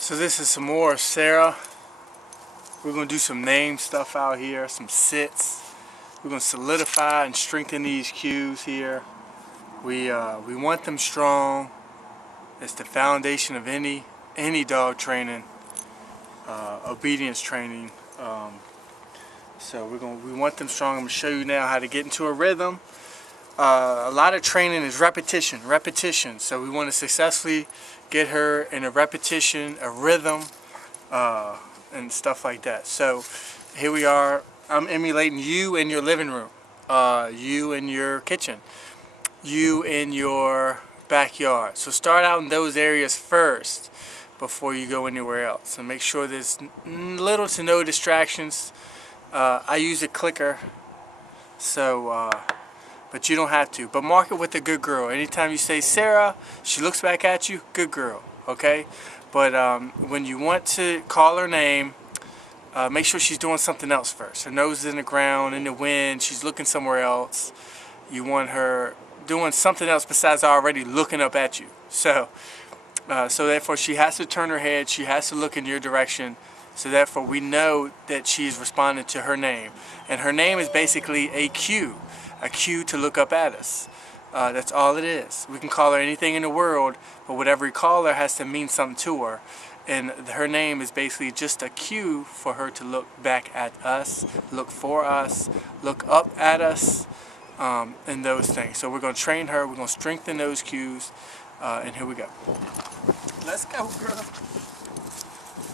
So this is some more Sarah. We're going to do some name stuff out here, some sits. We're going to solidify and strengthen these cues here. We want them strong. It's the foundation of any dog training, obedience training. So we want them strong. I'm going to show you now how to get into a rhythm. A lot of training is repetition. So we want to successfully get her in a repetition, a rhythm, and stuff like that. So here we are. I'm emulating you in your living room, you in your kitchen, you in your backyard. So start out in those areas first before you go anywhere else. And make sure there's little to no distractions. I use a clicker, so but you don't have to. But mark it with a good girl. Anytime you say Sarah, she looks back at you, good girl, okay? But when you want to call her name, make sure she's doing something else first. Her nose is in the ground, in the wind, she's looking somewhere else. You want her doing something else besides already looking up at you. So therefore she has to turn her head, she has to look in your direction. So therefore we know that she's responding to her name. And her name is basically a cue to look up at us. That's all it is. We can call her anything in the world, but whatever we call her has to mean something to her. And her name is basically just a cue for her to look back at us, look for us, look up at us, and those things. So we're going to train her, we're going to strengthen those cues, and here we go. Let's go, girl.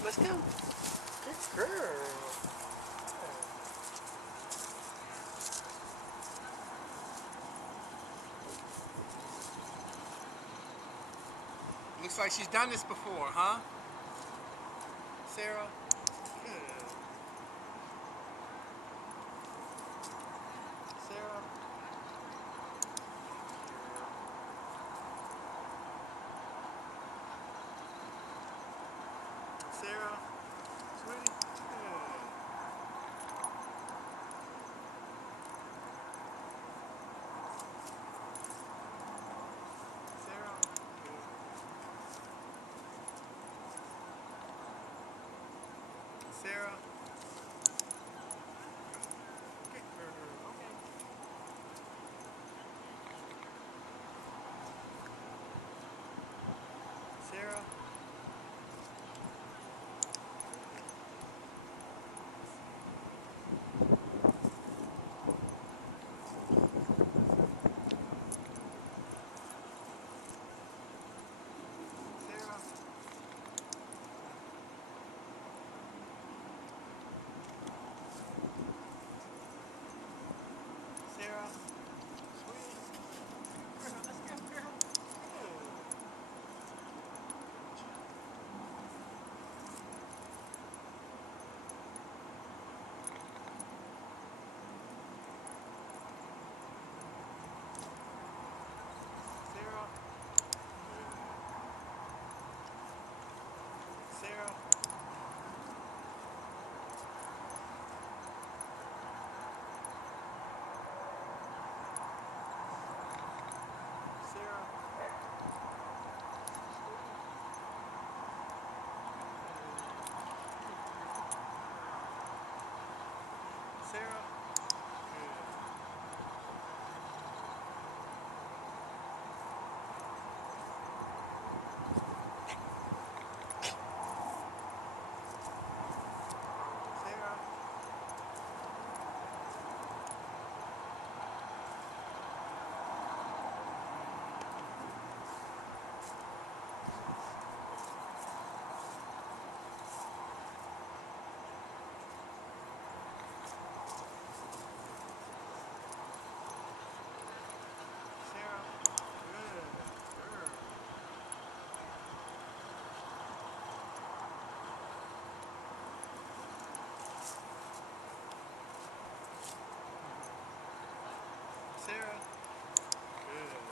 Let's go. Good girl. Looks like she's done this before, huh? Sarah? Good. Sarah? Sarah? Sweetie? Good. Sarah? Good. Sarah? Good girl. Okay. Sarah? Sarah? Sarah? Sweet. Girl, let's go, girl. Good. Sarah? Good. Sarah? Sarah? Sarah? Sarah? Sarah? Good. Girl. Sarah? Good.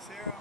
Sarah?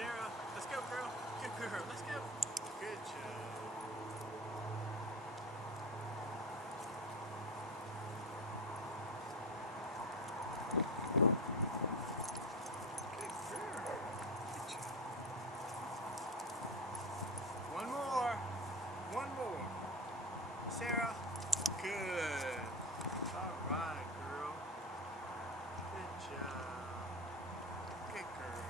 Sarah, let's go, girl. Good girl. Let's go. Good job. Good girl. Good job. One more. One more. Sarah. Good. All right, girl. Good job. Good girl.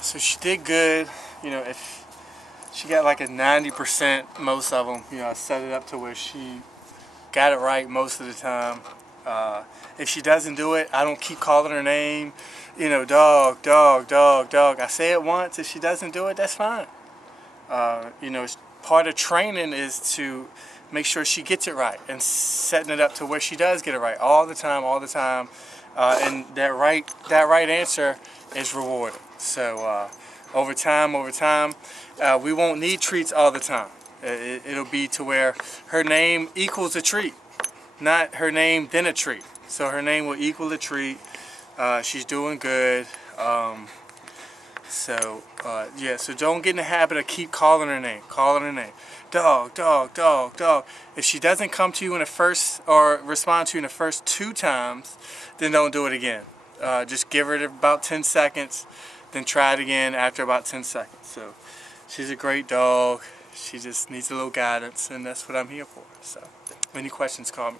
So she did good. You know, if she got like a 90% most of them, you know, I set it up to where she got it right most of the time. If she doesn't do it, I don't keep calling her name. You know, dog, dog, dog, dog. I say it once. If she doesn't do it, that's fine. You know, part of training is to make sure she gets it right and setting it up to where she does get it right all the time, all the time. And that right answer is rewarded. So over time, we won't need treats all the time. It'll be to where her name equals a treat, not her name then a treat. So her name will equal a treat. She's doing good. Yeah, so don't get in the habit of keep calling her name, dog, dog, dog, dog. If she doesn't come to you in the first, or respond to you in the first 2 times, then don't do it again. Just give her about 10 seconds, then try it again after about 10 seconds. So she's a great dog. She just needs a little guidance, and that's what I'm here for. So any questions, call me.